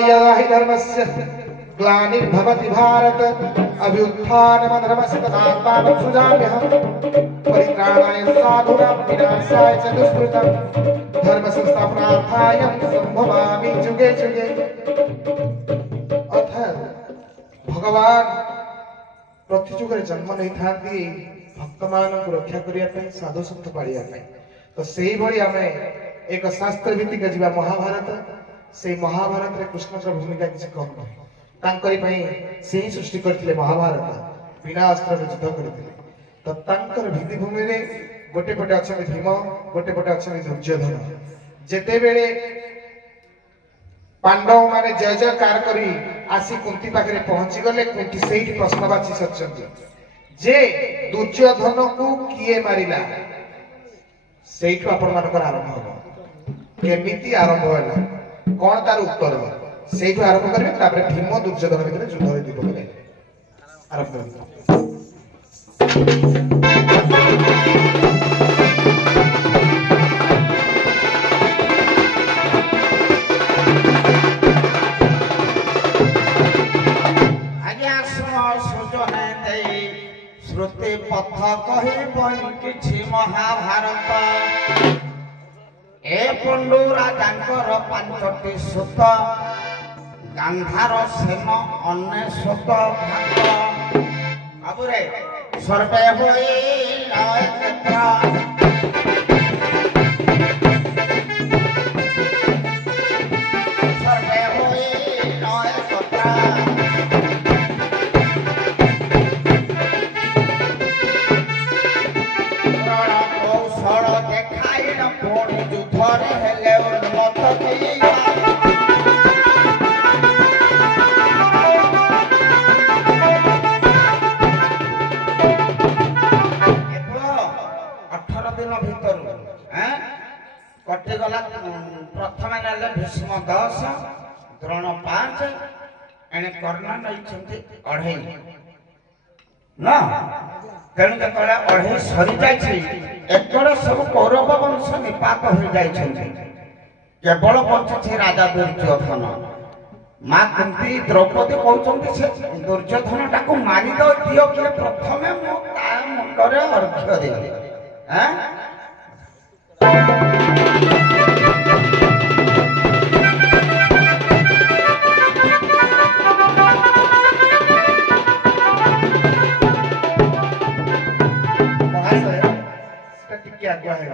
यदा हि धर्मस्य ग्लानिर्भवति भारत अभ्युत्थानमधर्मस्य तदात्मानं सृजाम्यहम् परित्राणाय साधूनां विनाशाय च दुष्कृतं धर्म संस्थापनार्थाय सम्भवामि जुगे जुगे। अर्थात भगवान प्रति जुगे जन्म नहीं थांती भक्त मान को रक्षा करने साधु संत पाड़िया तो से भली आम एक शास्त्र भित्तिक जीवा महाभारत से महाभारत रे कृष्ण का भूमिका किसी कम नहीं से ही सृष्टि करथिले महाभारत बिना अस्त्र युद्ध करथिले तो तांकर भित्ति भूमि रे गोटे पटे अछन भीम गोटे पटे अछन दुर्योधन जेते बेले पांडव माने जय जयकार करी आसी कुंती पाखरे पहुंची गले कुंती सेही प्रश्नवाची सचंती जे दुर्योधन को किए मारिला सेही आपण मानकर आरंभ हो केमिति आरंभ होला कौन तार उत्तर से आरंभ करेंगे तापर भीम दुर्योधन भितर युद्ध दीप बोले आरंभ श्रुति पथ कही बही किछि महाभारत ए पंडु राजांकर पांचटी सुत गांधार सेन अनेशत भाग बाबुरे सर्वे होई नयनेत्र सर्वे होई नयनेत्र कटिगला प्रथम नेले भीष्म 10 द्रोण 5 एने कर्ण नहीं अढ़ई ना तेणु जतले अढ़ई सरी जाई एकड़ सब कौरव वंश निपात हो जाई केवल बंचुछि राजा दुर्योधन मां कुंती द्रौपदी कहउछन्ति से दुर्योधन टाको मारि दो दियो कि प्रथमे मो ता मुंडरे अर्घ्य देबे हैं क्या क्या है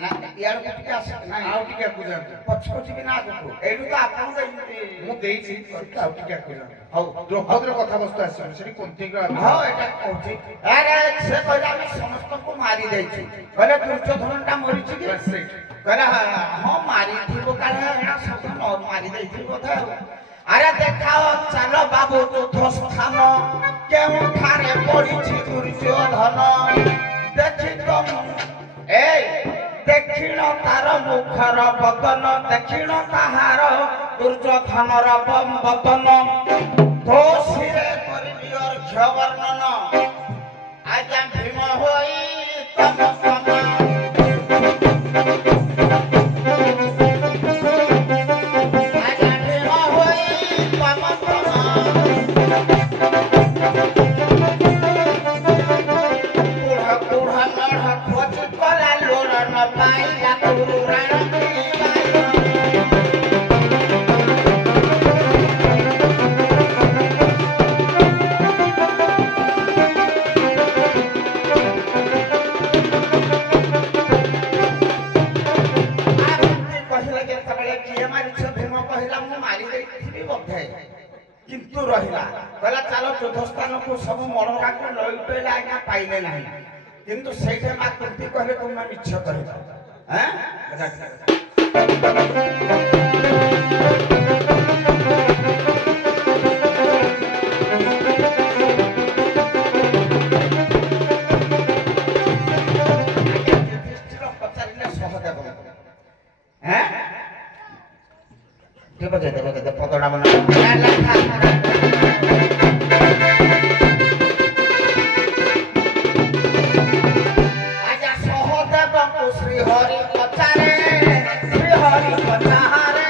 ना यार टिका ना आउ टिका कुजा पछपछि बिना आगु एडु तो आपन मु देइछि आउ टिका कुजा हौ द्रौपदी कथा वस्तु आसी सेठी कोंती का हां एटा कहछि अरे से कहला हम समस्त को मारी देछि कहले दुर्योधन ता मरिछि कि कहला हां मारी थिबो कहला एटा सब न मारी देछि बोधा अरे देखाओ चलो बाबू युद्ध स्थान केउ ठारे पड़िछि दुर्योधन देखि तुम ए दक्षिण तार मुखर बदन दक्षिण ताहार दुर्योधन बदन तो सिरे करिबि अर्घ्य वर्णन आज्ञा भीम होई तम तम आज्ञा भीम होई तम किंतु रहिला कहला चलो युद्ध स्थान को सब मणरा को लइटला आज्ञा पाइले नाही किंतु सेठे मा कुंती कहले तुम मिछ कहला हैं देव पदड़ा बना आजा सहदेव को श्री हरि पचारे श्री हरि पचारे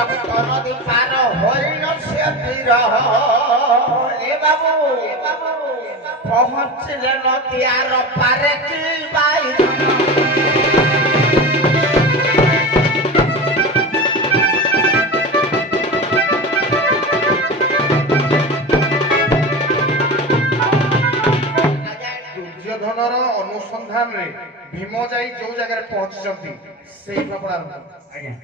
ରକ୍ତ ନଦୀ ପାର ହରିଣ ସେ ବିରହ ଏ ବାବୁ ପହଞ୍ଚିଲେ ନଦୀ ଆର ପାରେ କି ବାଇ ଦୁର୍ଯ୍ୟୋଧନର ଅନୁସନ୍ଧାନରେ ଭୀମ ଯାଇ ଯୋଉ ଜାଗାରେ ପହଞ୍ଚିଛନ୍ତି ସେଇ ପ୍ରକାର ଆଜ୍ଞା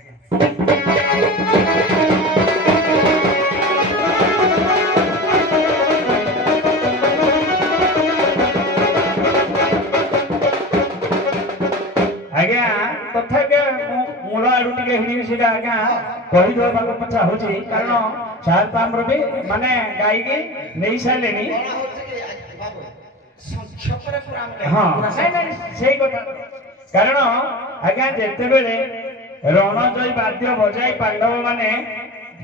ଆଜ୍ଞା ତଥାପି ମୂଳ ଆଡୁ ଟିକେ ହିଡି ସେଟା ଆଜ୍ଞା କହିଦେବାକୁ ଚାହୁଁଛି କାରଣ ସାର୍ ତ ଆମର ବି ମାନେ ଗାଈକି ନେଇ ସାରିଲେଣି ହଁ ନାଇଁ ନାଇଁ ସେଇ କଥା କାରଣ ଆଜ୍ଞା ଯେତେବେଳେ ରଣଜୟ ବାଦ୍ୟ ବଜାଇ ପାଣ୍ଡବ ମାନେ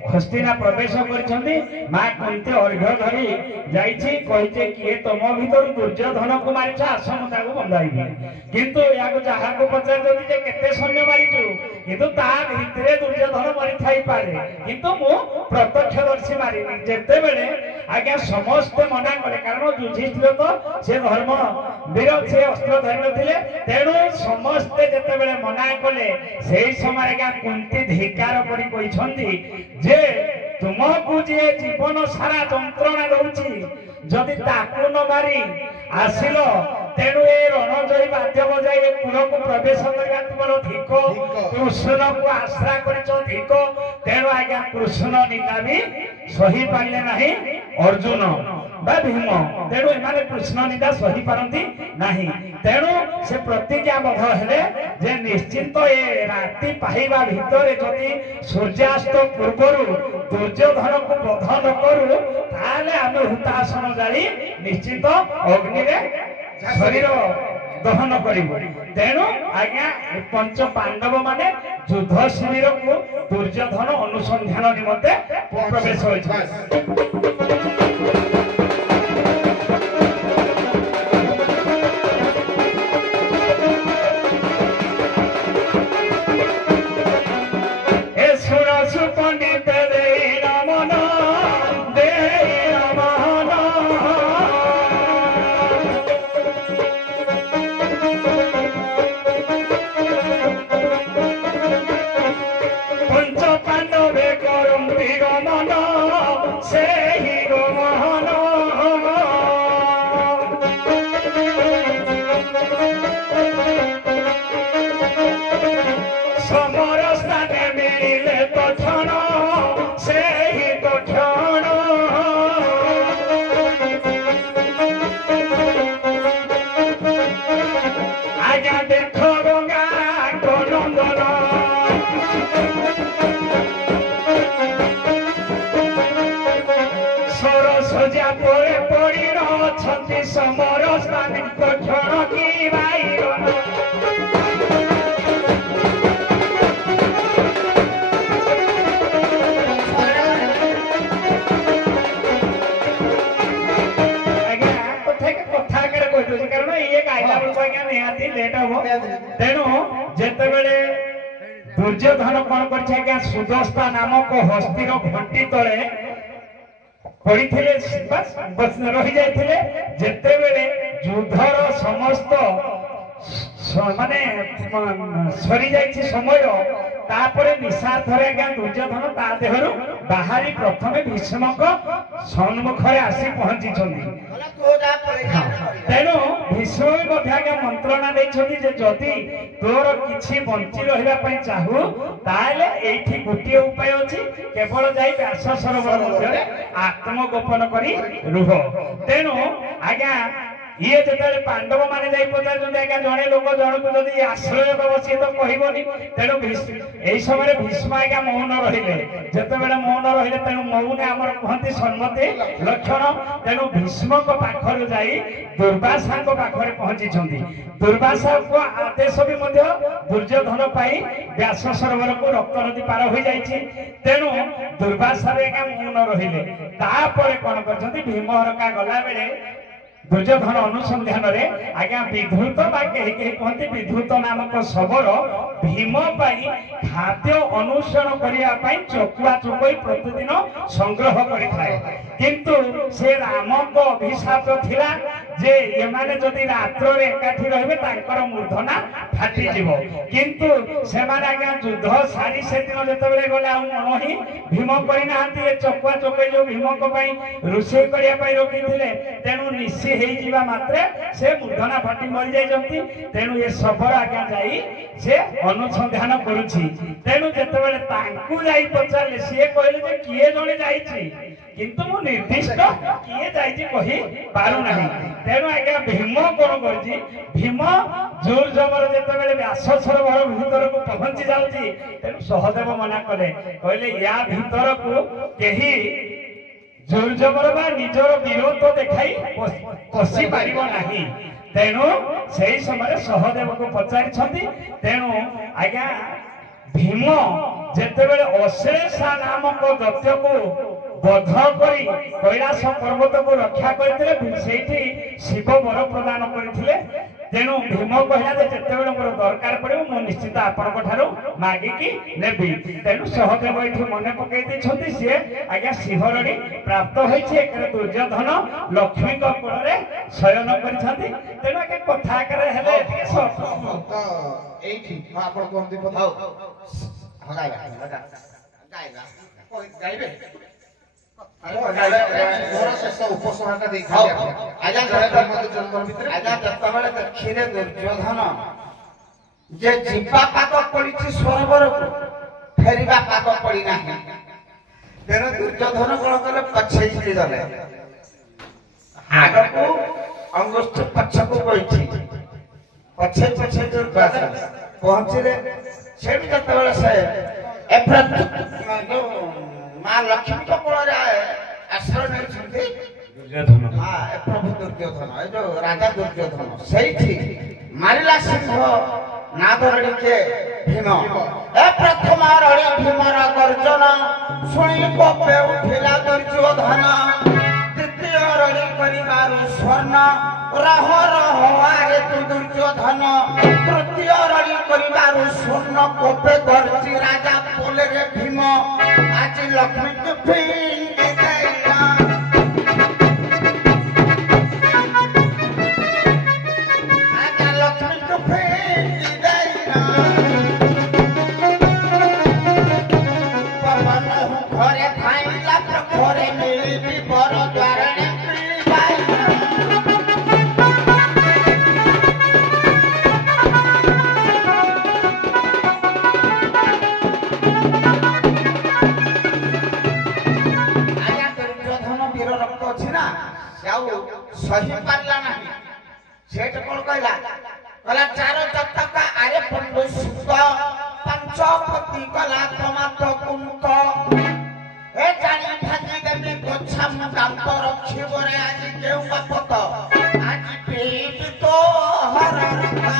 ହସ୍ତିନା ପ୍ରବେଶ କରିଛନ୍ତି ମା କୁନ୍ତି ଅର୍ଘ୍ୟ ଧରି ଯାଇଛି କହିছে କିଏ ତମ ଭିତରୁ ଦୁର୍ଯ୍ୟୋଧନକୁ ମାରିଛ ଆସ ମୁଁ ତାକୁ ବନ୍ଧାଇବି କିନ୍ତୁ ୟାକୁ ଯାହାକୁ ପଚାରୁଛନ୍ତି ଯେ କେତେ ସୈନ୍ୟ ମାରିଛୁ କିନ୍ତୁ ତା ଭିତରେ ଦୁର୍ଯ୍ୟୋଧନ ମରିଥାଇପାରେ କିନ୍ତୁ ମୁଁ ପ୍ରତ୍ୟକ୍ଷଦର୍ଶୀ ମାରିନି ଯେତେବେଳେ ଆଜ୍ଞା ସମସ୍ତେ ମନା କଲେ କାରଣ ଯୁଧିଷ୍ଠିର ତ ସେ ଧର୍ମ ବୀର ସେ ଅସ୍ତ୍ର ଧରିନଥିଲେ ତେଣୁ ସମସ୍ତେ ଯେତେବେଳେ ମନା କଲେ ସେଇ ସମୟରେ ଆଜ୍ଞା କୁନ୍ତି ଧିକାର କରି କହିଛନ୍ତି ଯେ ତୁମକୁ ଯିଏ ଜୀବନ ସାରା ଯନ୍ତ୍ରଣା ଦଉଛି ଯଦି ତାକୁ ନ ମାରି ଆସିଲ ତେଣୁ ଏ ରଣଜୟ ବାଦ୍ୟ ବଜାଇ ଏ କୂଳକୁ ପ୍ରବେଶ କରିବା ତୁମର ଧିକ କୃଷ୍ଣକୁ ଆଶ୍ରା କରିଛ ଧିକ ତେଣୁ ଆଜ୍ଞା କୃଷ୍ଣ ନିନ୍ଦା ବି ସହି ପାରିଲେ ନାହିଁ ଅର୍ଜୁନ ବା ଭୀମ ତେଣୁ ଏମାନେ କୃଷ୍ଣ ନିନ୍ଦା ସହି ପାରନ୍ତି ନାହିଁ ତେଣୁ ସେ ପ୍ରତିଜ୍ଞାବଦ୍ଧ ହେଲେ ଯେ ନିଶ୍ଚିନ୍ତ ଏ ରାତି ପାଇବା ଭିତରେ ଯଦି ସୂର୍ଯ୍ୟାସ୍ତ ପୂର୍ବରୁ ଦୁର୍ଯ୍ୟୋଧନକୁ ବଧ ନ କରୁ ତାହେଲେ ଆମେ ହୁତାସନ ଜାଳି ନିଶ୍ଚିତ ଅଗ୍ନିରେ ଶରୀର ଦହନ କରିବୁ ତେଣୁ ଆଜ୍ଞା ପଞ୍ଚ ପାଣ୍ଡବ ମାନେ ଯୁଦ୍ଧ ଶିବିରକୁ ଦୁର୍ଯ୍ୟୋଧନ ଅନୁସନ୍ଧାନ ନିମନ୍ତେ ପ୍ରବେଶ ହୋଇଛନ୍ତି ସମର ସ୍ଥାନ କ୍ଷଣ କି ବାଇରନ ତେଣୁ ଯେତେବେଳେ ଦୁର୍ଯ୍ୟୋଧନ କଣ କରିছে ଆଜ୍ଞା ସୁଦସ୍ତା ନାମକ ହସ୍ତିର ଘଣ୍ଟି ତଳେ ପଡ଼ିଥିଲେ ରହି ଯାଇଥିଲେ ଯେତେବେଳେ ଯୁଦ୍ଧର ସମସ୍ତ ମାନେ ସରି ଯାଇଛି ସମୟ ତାପରେ ନିଶାର୍ଥରେ ଆଜ୍ଞା ଦୁର୍ଯ୍ୟୋଧନ ତା ଦେହରୁ ବାହାରି ପ୍ରଥମେ ଭୀଷ୍ମଙ୍କ ସମ୍ମୁଖରେ ଆସି ପହଞ୍ଚିଛନ୍ତି ତେଣୁ ଭୀଷ୍ମ ମଧ୍ୟ ଆଜ୍ଞା ମନ୍ତ୍ରଣା ଦେଇଛନ୍ତି ଯେ ଯଦି ତୋର କିଛି ବଞ୍ଚି ରହିବା ପାଇଁ ଚାହୁ ତାହେଲେ ଏଇଠି ଗୋଟିଏ ଉପାୟ ଅଛି କେବଳ ଯାଇ ବ୍ୟାସ ସରୋବର ମଧ୍ୟରେ ଆତ୍ମଗୋପନ କରି ରୁହ ତେଣୁ ଆଜ୍ଞା ଇଏ ଯେତେବେଳେ ପାଣ୍ଡବ ମାନେ ଯାଇ ପଚାରୁଛନ୍ତି ଆଜ୍ଞା ଜଣେ ଲୋକ ଜଣକୁ ଯଦି ଆଶ୍ରୟ ଦବ ସିଏ ତ କହିବନି ତେଣୁ ଏଇ ସମୟରେ ଭୀଷ୍ମ ଆଜ୍ଞା ମୌନ ରହିଲେ ଯେତେବେଳେ ମୌନ ରହିଲେ ତେଣୁ ମୌନ ଆମର କୁହନ୍ତି ସମ୍ମତି ଲକ୍ଷଣ ତେଣୁ ଭୀଷ୍ମଙ୍କ ପାଖରୁ ଯାଇ ଦୁର୍ବାସାଙ୍କ ପାଖରେ ପହଞ୍ଚିଛନ୍ତି ଦୁର୍ବାସାଙ୍କ ଆଦେଶ ବି ମଧ୍ୟ ଦୁର୍ଯ୍ୟୋଧନ ପାଇଁ ବ୍ୟାସ ସରୋବରକୁ ରକ୍ତ ନଦୀ ପାର ହୋଇଯାଇଛି ତେଣୁ ଦୁର୍ବାସାରେ ଆଜ୍ଞା ମୌନ ରହିଲେ ତାପରେ କଣ କରିଛନ୍ତି ଭୀମ ହରକା ଗଲା ବେଳେ दुर्योधन अनुसंधान रे आज्ञा विधृत बा कहीं कहते विधृत नामक शबर भीम खाद्य अनुसरण करने चकुआ चुकई प्रतिदिन संग्रह करें किंतु से राम को अभिशाप थिला जे ये माने जदि रात्र रे एकाठी रहिबे तांकर मूर्धना फाटी जीवो किंतु से माने आज्ञा युद्ध सारी से दिन जतबेले गला मनहि भीम करि नाहंती ए चकुआ चुकई जो भीम को पई रुसे करिया पई रोकिथिले तेनु निसी हेई जीवा मात्रे से मूर्धना फाटी मरि जाई जंती तेनु ए सबर आज्ञा जाई से अनुसंधान करूछि तेनु जतबेले तांकु जाई पचाले से कहले जे किए जणे जाईछि किंतु मु निर्दिष्ट किए जाईछि कहि पारु नाही तेनु आज्ञा भीम कोन करछि भीम जोर जबर जतबेले व्यास सरोवर भीतर को पहुंची जाउछि तेनु सहदेव मना कले कहले या भीतर को केही जोर जबर बा निजर विरोध देखाई पसी पारिबो नाही तेनु सेही समय सहदेव को पचारि तेनु आज्ञा भीम जेतेबेले अशेषा नामक दैत्य को बध करी कैलाश पर्वत को रक्षा करथिले सेठी शिव वर प्रदान करथिले तेनु भीम कहला जे जेतेबेले मोर दरकार पड़िबो मो निश्चित आपनक ठारो मागी की नेबी तेनु सहदेव एठी मने पकई दैछथि से आज्ञा शिवरणी प्राप्त होइछि एकरे दुर्योधन लक्ष्मी को कोल रे शयन करिछथि तेनु के कथा करे हेले एठी सब तो एठी आपण कोनती पता गाइबा कोई गाइबे उपसभाटा देखा आजा देखिले दुर्योधन जे जीवा पाक पड़ी सरोवर को फेरिबा पाक पड़ी ना तेरे दुर्योधन कौन कले पछे गले आग को अंगुष्ठ पक्ष को बैठी पछे पछे दुर्योधन पहुंचले से भी जतबेले से मां लक्ष्मी को कोल रे आश्रय नै छथि दुर्योधन हां ए प्रभु दुर्योधन ए जो राजा दुर्योधन सेठी मारिला सिंह नादरणी के भीम ए प्रथम रणी भीमर गर्जन सुनी कोपे उठिला दुर्योधन द्वितीय रणी परिवार स्वर्ण रह रह आरे तु दुर्योधन तृतीय रणी परिवार स्वर्ण कोपे गर्जी राजा बोले रे भीम आज लक्ष्मी को फिंग गईला आज लक्ष्मी को फिंग गईला पवन घरे खाइला घरे मिली बर द्वार सही पारला नहीं सेठ कोन कहला कहला चार जतका आरे पंडु सुत पंचपति कला तमात कुंत ए जानी भागी देबी गोछा मु कांत रखिबो रे आज केउ बापत आज पेट तो हर रखा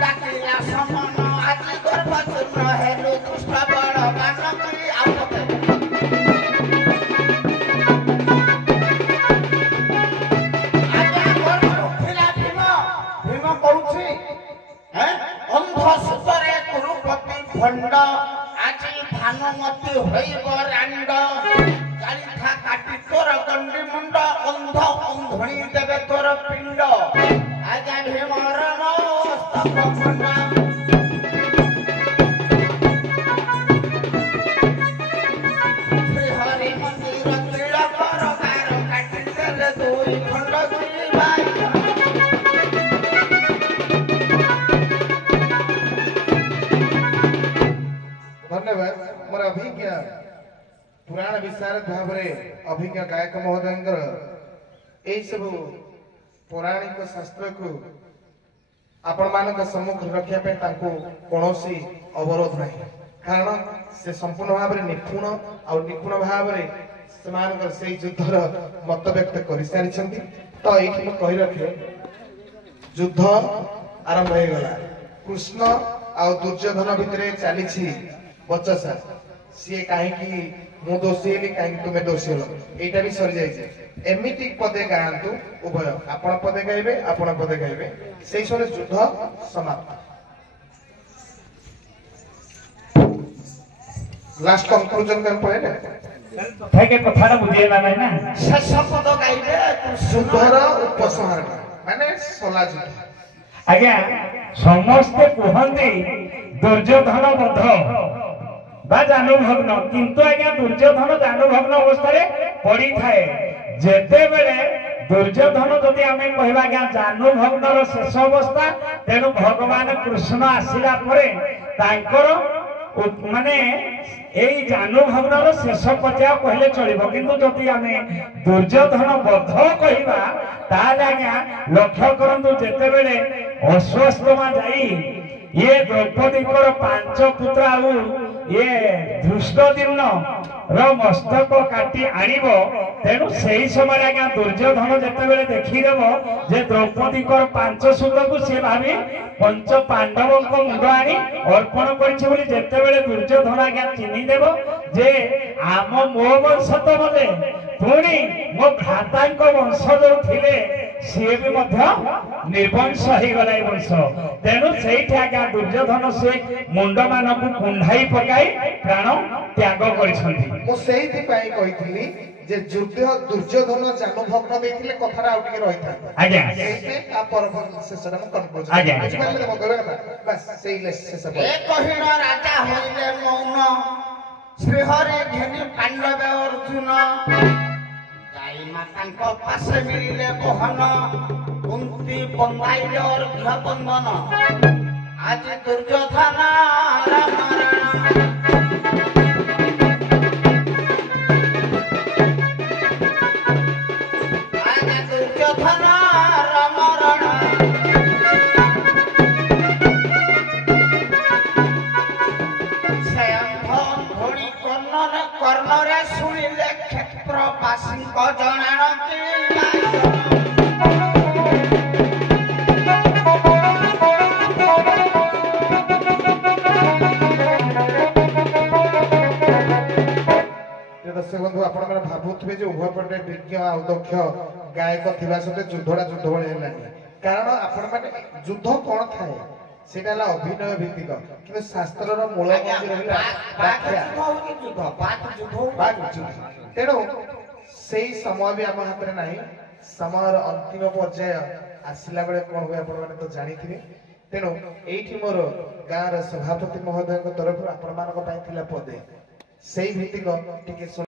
काकिला समन आज गर्भचूर्ण हेलु दुष्ट बड़ बानकी आपत खंड आज भानुमती होइब रांड काली था काटी तोर गंडी मुंड अंध अंधणी देवे तोर पिंड आज भीमर मस्तक मुंडा श्री हरि मंदिर तिलक कार काटी देले दुई खंड दुई भाई धन्यवाद मोर अभिज्ञ पुराण विशारद भाव अभिज्ञ गायक महोदय यही सब पौराणिक शास्त्र को आपण मान सम्मुख रखापी कौन अवरोध ना कारण से संपूर्ण भाव में निपुण और निपुण भाव से युद्धर मत व्यक्त कर सारी तो ये कही रखे युद्ध आरंभ हो गला कृष्ण आ दुर्योधन भितर चली बचसा सी कहीं ମୁଁ ଦୋଷୀ ହେଲି କାହିଁକି ତୁମେ ଦୋଷୀ ହେଲ, ଏଇଟା ବି ସରିଯାଇଛି। ଏମିତି ପଦେ ଗାଆନ୍ତୁ ଉଭୟ, ଆପଣ ପଦେ ଗାଇବେ ଆପଣ ପଦେ ଗାଇବେ, ସେଇ ସମୟରେ ଯୁଦ୍ଧ ସମାପ୍ତ। ଲାଷ୍ଟ କନକ୍ଲୁଜନ କେମିତି ପଳେଇଲେ ତଥାପି କଥାଟା ବୁଝିହେଲା ନାହିଁ ନା। ଶେଷ ପଦ ଗାଇବେ ଯୁଦ୍ଧର ଉପସଂହାର ମାନେ ସଲା ଯୁଦ୍ଧ। ଆଜ୍ଞା ସମସ୍ତେ କୁହନ୍ତି ଦୁର୍ଯ୍ୟୋଧନ ବଧ ବା ଜାନୁଭଗ୍ନ, କିନ୍ତୁ ଆଜ୍ଞା ଦୁର୍ଯ୍ୟୋଧନ ଜାନୁଭଗ୍ନ ଅବସ୍ଥାରେ ପଡିଥାଏ। ଯେତେବେଳେ ଦୁର୍ଯ୍ୟୋଧନ ଯଦି ଆମେ କହିବା ଆଜ୍ଞା ଜାନୁଭଗ୍ନର ଶେଷ ଅବସ୍ଥା, ତେଣୁ ଭଗବାନ କୃଷ୍ଣ ଆସିଲା ପରେ ତାଙ୍କର ମାନେ ଏଇ ଜାନୁଭଗ୍ନର ଶେଷ ପର୍ଯ୍ୟାୟ କହିଲେ ଚଳିବ। କିନ୍ତୁ ଯଦି ଆମେ ଦୁର୍ଯ୍ୟୋଧନ ବଧ କହିବା ତାହେଲେ ଆଜ୍ଞା ଲକ୍ଷ୍ୟ କରନ୍ତୁ, ଯେତେବେଳେ ଅଶ୍ୱତ୍ଥାମା ଯାଇ ଇଏ ଦ୍ରୌପଦୀଙ୍କର 5 ପୁତ୍ର ଆଉ ଇଏ ଧୃଷ୍ଟଦ୍ୟୁମ୍ନ ର ମସ୍ତକ କାଟି ଆଣିବ, ତେଣୁ ସେହି ସମୟରେ ଆଜ୍ଞା ଦୁର୍ଯ୍ୟୋଧନ ଯେତେବେଳେ ଦେଖିଦେବ ଯେ ଦ୍ରୌପଦୀଙ୍କର 5 ସୁତକୁ ସେ ଭାବି 5 ପାଣ୍ଡବଙ୍କ ମୁଣ୍ଡ ଆଣି ଅର୍ପଣ କରିଛି ବୋଲି ଯେତେବେଳେ ଦୁର୍ଯ୍ୟୋଧନ ଆଜ୍ଞା ଚିହ୍ନିଦେବ ଯେ ମୋ ବଂଶ ତ ବୋଲେ, ପୁଣି ମୋ ଭ୍ରାତାଙ୍କ ବଂଶ ଯୋଉ ଥିଲେ ସିଏ ବି ମଧ୍ୟ ନିର୍ବଂଶ ହେଇଗଲା ଏ ବଂଶ। ତେଣୁ ସେଇଠି ଆଜ୍ଞା ଦୁର୍ଯ୍ୟୋଧନ ସେ ମୁଣ୍ଡ ମାନଙ୍କୁ କୁଣ୍ଢାଇ ପକାଇ ପ୍ରାଣ ତ୍ୟାଗ କରିଛନ୍ତି। ମୁଁ ସେଇଥିପାଇଁ କହିଥିଲି ଯେ ଦୁର୍ଯ୍ୟୋଧନ ଜାନୁଭଗ୍ନ ଦେଇଥିଲେ କଥାଟା ଆଉ ଟିକେ ରହିଥାନ୍ତା। ଆଜ୍ଞା ସେଇଥିପାଇଁ ତା ପରବର୍ତ୍ତୀ ଶେଷଟା ମୁଁ କନକ୍ଲୁଜନ ଆଜ୍ଞା ବୁଝିପାରିଲେ ମୋ କହିବା କଥା? ବାସ୍ ସେଇ ଶେଷ ଏ କହିଣ ରାଜା ହଇଲେ ମୌନ, ଶ୍ରୀହରି ଘେନି ପାଣ୍ଡବେ ଅର୍ଜୁନ, ଯାଇ ମାତାଙ୍କ ପାଶେ ମିଳିଲେ ବହନ, କୁନ୍ତି ବନ୍ଦାଇଲେ ଅର୍ଘ୍ୟ ବନ୍ଦନ, ଆଜି ଦୁର୍ଯ୍ୟୋଧନ ରାମାୟଣ। ଆଜି ଦୁର୍ଯ୍ୟୋଧନ ରାମାୟଣ। କର୍ଣ୍ଣରେ ଶୁଣିଲେ କ୍ଷେତ୍ରବାସୀଙ୍କ ଜଣାଣ କି ଦର୍ଶକ ବନ୍ଧୁ, ଆପଣମାନେ ଭାବୁଥିବେ ଯେ ଉଭୟ ପଟେ ବିଜ୍ଞ ଆଉ ଦକ୍ଷ ଗାୟକ ଥିବା ସତ୍ତ୍ୱେ ଯୁଦ୍ଧଟା ଯୁଦ୍ଧ ଭଳି ହେଲାନି। କାରଣ ଆପଣମାନେ ଯୁଦ୍ଧ କଣ ଥାଏ ସେଇଟା ହେଲା ଅଭିନୟ ଭିତ୍ତିକ, କିନ୍ତୁ ଶାସ୍ତ୍ରର ମୂଳ ମଞ୍ଜି ରହିଲା ବ୍ୟାଖ୍ୟା। ତେଣୁ ସେଇ ସମୟ ବି ଆମ ହାତରେ ନାହିଁ। ସମୟର ଅନ୍ତିମ ପର୍ଯ୍ୟାୟ ଆସିଲା ବେଳେ କଣ ହୁଏ ଆପଣମାନେ ତ ଜାଣିଥିବେ। ତେଣୁ ଏଇଠି ମୋର ଗାଁର ସଭାପତି ମହୋଦୟଙ୍କ ତରଫରୁ ଆପଣମାନଙ୍କ ପାଇଁ ଥିଲା ପଦେ, ସେଇ ଭିତ୍ତିକ ଟିକେ